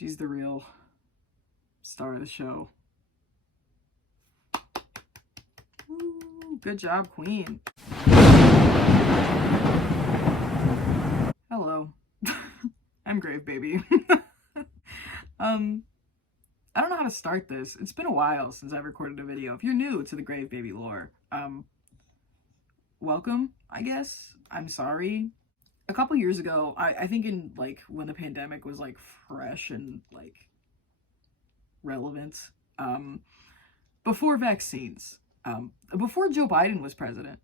She's the real star of the show. Ooh, good job, Queen. Hello. I'm Grave Baby. I don't know how to start this. It's been a while since I've recorded a video. If you're new to the Grave Baby lore, welcome, I guess. I'm sorry. A couple years ago, I think in like when the pandemic was like fresh and like relevant, before vaccines, before Joe Biden was president,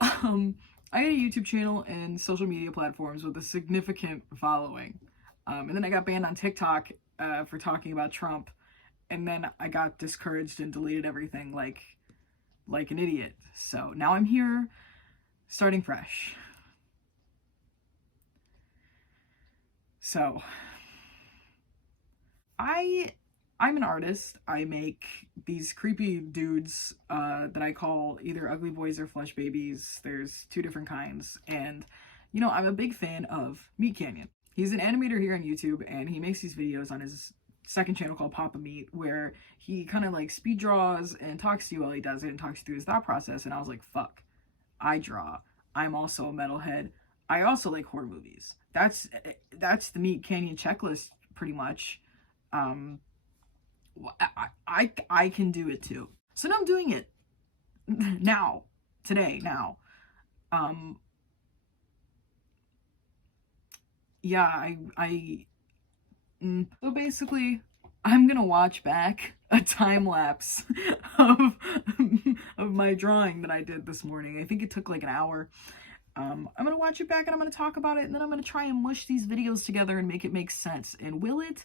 I had a YouTube channel and social media platforms with a significant following. And then I got banned on TikTok for talking about Trump. And then I got discouraged and deleted everything like an idiot. So now I'm here, starting fresh. So, I'm an artist. I make these creepy dudes that I call either ugly boys or flesh babies. There's two different kinds. And, you know, I'm a big fan of Meat Canyon. He's an animator here on YouTube, and he makes these videos on his second channel called Papa Meat, where he kind of like speed draws and talks to you while he does it and talks you through his thought process. And I was like, fuck, I draw. I'm also a metalhead. I also like horror movies. That's the Meat Canyon checklist, pretty much. I can do it too. So now I'm doing it. Now. Today. Now. Yeah, so basically, I'm gonna watch back a time lapse of my drawing that I did this morning. I think it took like an hour. I'm gonna watch it back and I'm gonna talk about it, and then I'm gonna try and mush these videos together and make it make sense. And will it?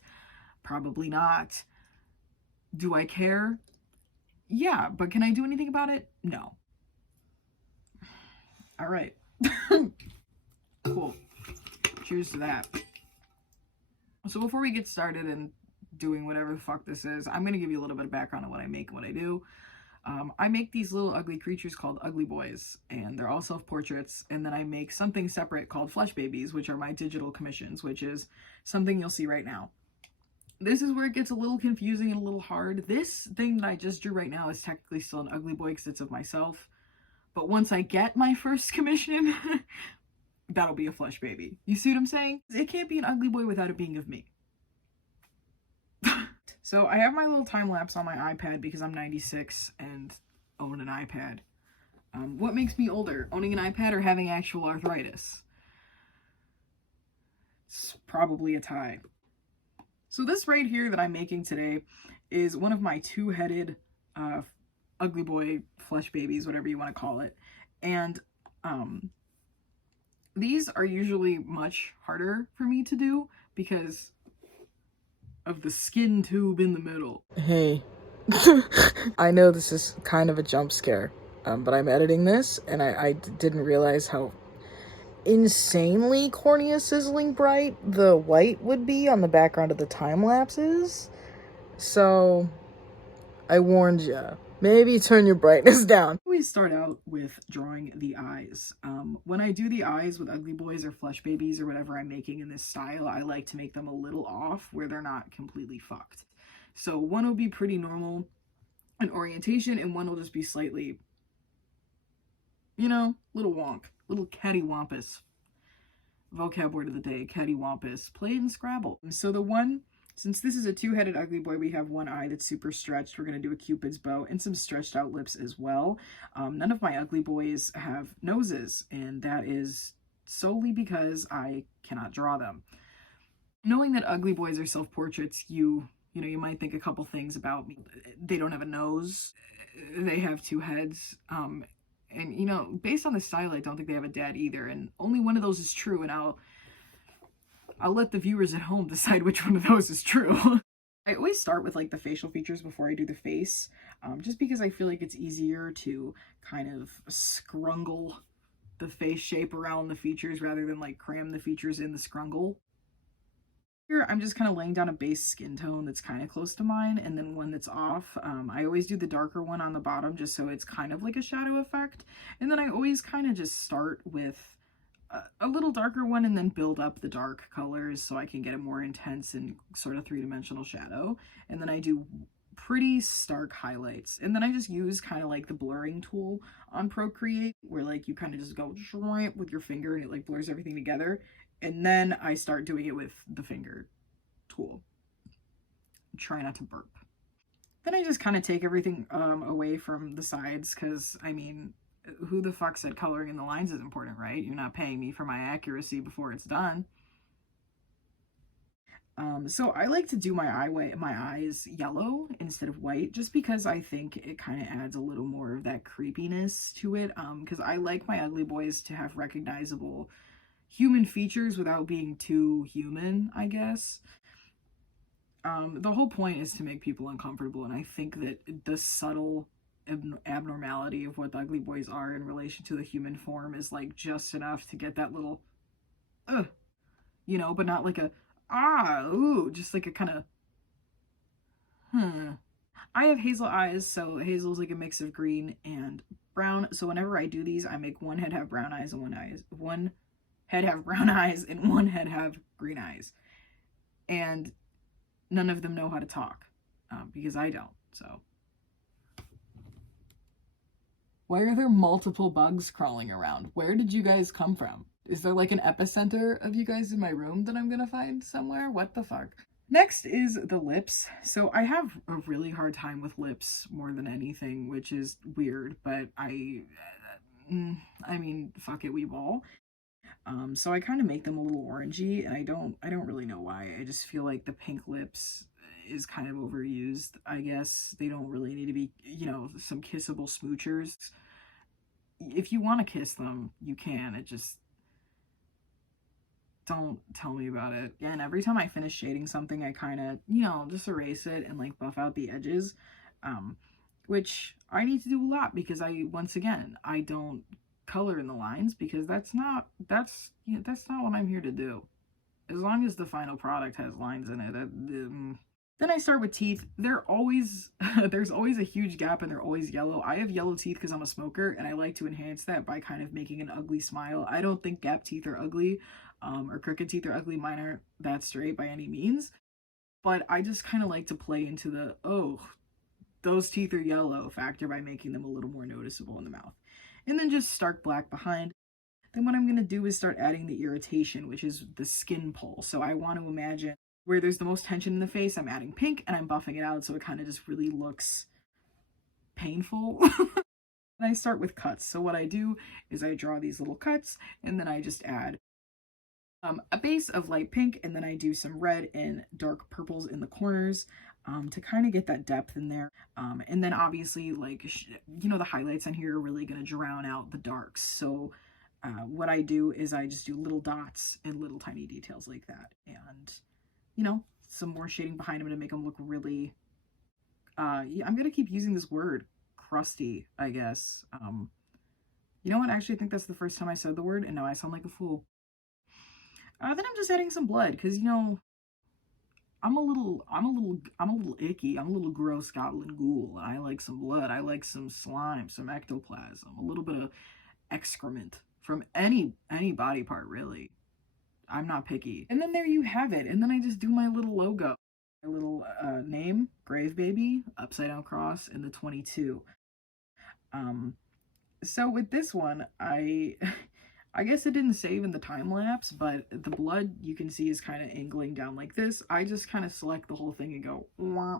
Probably not. Do I care? Yeah, but can I do anything about it? No. All right. Cool. Cheers to that. So before we get started and doing whatever the fuck this is, I'm gonna give you a little bit of background on what I make and what I do. I make these little ugly creatures called Ugly Boys, and they're all self-portraits, and then I make something separate called Flesh Babies, which are my digital commissions, which is something you'll see right now. This is where it gets a little confusing and a little hard. This thing that I just drew right now is technically still an Ugly Boy because it's of myself, but once I get my first commission, that'll be a Flesh Baby. You see what I'm saying? It can't be an Ugly Boy without it being of me. So I have my little time lapse on my iPad because I'm 96 and own an iPad. What makes me older, owning an iPad or having actual arthritis? It's probably a tie. So this right here that I'm making today is one of my two-headed Ugly Boy flesh babies, whatever you want to call it. And these are usually much harder for me to do because of the skin tube in the middle. Hey, I know this is kind of a jump scare, but I'm editing this and I didn't realize how insanely cornea sizzling bright the white would be on the background of the time lapses. So I warned ya. Maybe turn your brightness down. We start out with drawing the eyes. When I do the eyes with Ugly Boys or Flesh Babies or whatever I'm making in this style, I like to make them a little off where they're not completely fucked. So one will be pretty normal in orientation and one will just be slightly, you know, little wonk, little cattywampus. Vocab word of the day, cattywampus. Play it in Scrabble. So the one, since this is a two-headed Ugly Boy, we have one eye that's super stretched. We're going to do a Cupid's bow and some stretched out lips as well. None of my Ugly Boys have noses, and that is solely because I cannot draw them. Knowing that Ugly Boys are self-portraits, you know, you might think a couple things about me. They don't have a nose. They have two heads. And, you know, based on the style, I don't think they have a dad either. And only one of those is true, and I'll let the viewers at home decide which one of those is true. I always start with like the facial features before I do the face, just because I feel like it's easier to kind of scrungle the face shape around the features rather than like cram the features in the scrungle. Here I'm just kind of laying down a base skin tone that's kind of close to mine, and then one that's off. I always do the darker one on the bottom just so it's kind of like a shadow effect, and then I always kind of just start with a little darker one and then build up the dark colors so I can get a more intense and sort of three-dimensional shadow. And then I do pretty stark highlights. And then I just use kind of like the blurring tool on Procreate, where like you kind of just go with your finger and it like blurs everything together. And then I start doing it with the finger tool. Try not to burp. Then I just kind of take everything away from the sides, because I mean, who the fuck said coloring in the lines is important, right? You're not paying me for my accuracy before it's done. So I like to do my eyes yellow instead of white, just because I think it kind of adds a little more of that creepiness to it. Because I like my ugly boys to have recognizable human features without being too human, I guess. The whole point is to make people uncomfortable, and I think that the subtle abnormality of what the ugly boys are in relation to the human form is like just enough to get that little, you know, but not like a ooh, just like a kind of, I have hazel eyes, so hazel's like a mix of green and brown. So whenever I do these, I make one head have brown eyes and one head have brown eyes and one head have green eyes. And none of them know how to talk, because I don't, so. Why are there multiple bugs crawling around? Where did you guys come from? Is there like an epicenter of you guys in my room that I'm gonna find somewhere? What the fuck? Next is the lips. So I have a really hard time with lips more than anything, which is weird, but I mean, fuck it, we ball. So I kind of make them a little orangey, and I don't really know why. I just feel like the pink lips is kind of overused, I guess. They don't really need to be, you know, some kissable smoochers. If you want to kiss them, you can. It just, don't tell me about it. And every time I finish shading something, I kind of, you know, just erase it and like buff out the edges, which I need to do a lot, because once again, I don't color in the lines, because that's not what I'm here to do. As long as the final product has lines in it. Then I start with teeth. They're always there's always a huge gap, and they're always yellow. I have yellow teeth because I'm a smoker, and I like to enhance that by kind of making an ugly smile. I don't think gap teeth are ugly, or crooked teeth are ugly. Mine aren't that straight by any means, but I just kind of like to play into the, oh, those teeth are yellow factor by making them a little more noticeable in the mouth. And then just stark black behind. Then what I'm going to do is start adding the irritation, which is the skin pull. So I want to imagine where there's the most tension in the face, I'm adding pink and I'm buffing it out, so it kind of just really looks painful. And I start with cuts. So what I do is I draw these little cuts, and then I just add a base of light pink, and then I do some red and dark purples in the corners, to kind of get that depth in there. And then obviously, like, you know, the highlights on here are really going to drown out the darks. So what I do is I just do little dots and little tiny details like that. And, you know, some more shading behind them to make them look really, yeah, I'm going to keep using this word, crusty, I guess. You know what? I actually think that's the first time I said the word, and now I sound like a fool. Then I'm just adding some blood, because, you know, I'm a little icky. I'm a little gross goblin ghoul, and I like some blood. I like some slime, some ectoplasm, a little bit of excrement from any body part, really. I'm not picky. And then there you have it. And then I just do my little logo, my little name, Grave Baby, upside down cross, and the 22. So with this one, I guess it didn't save in the time lapse, but the blood you can see is kind of angling down like this. I just kind of select the whole thing and go, wah,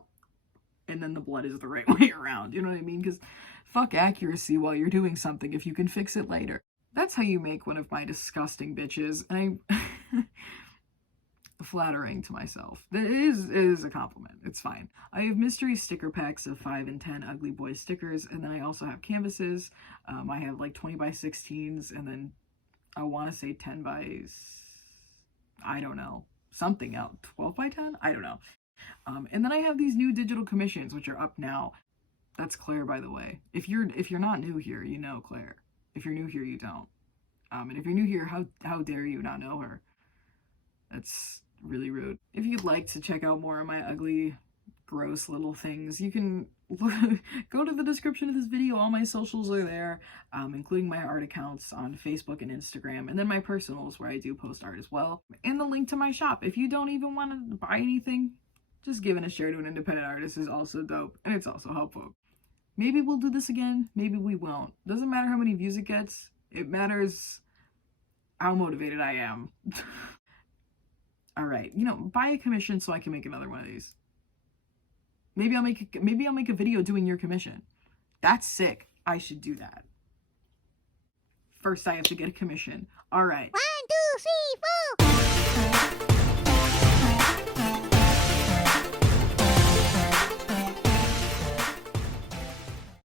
and then the blood is the right way around. You know what I mean? Because fuck accuracy while you're doing something if you can fix it later. That's how you make one of my disgusting bitches. And I flattering to myself. It is a compliment. It's fine. I have mystery sticker packs of 5 and 10 Ugly Boy stickers, and then I also have canvases. I have like 20 by 16s, and then I want to say 10 by, I don't know, something out, 12 by 10? I don't know. And then I have these new digital commissions, which are up now. That's Claire, by the way. If you're not new here, you know Claire. If you're new here, you don't. And if you're new here, how dare you not know her? That's really rude. If you'd like to check out more of my ugly, gross little things, you can go to the description of this video. All my socials are there, including my art accounts on Facebook and Instagram, and then my personals where I do post art as well, and the link to my shop. If you don't even want to buy anything, just giving a share to an independent artist is also dope, and it's also helpful. Maybe we'll do this again, maybe we won't. Doesn't matter how many views it gets, it matters how motivated I am. Alright, you know, buy a commission so I can make another one of these. Maybe I'll make a video doing your commission. That's sick. I should do that. First I have to get a commission. Alright. 1, 2, 3, 4.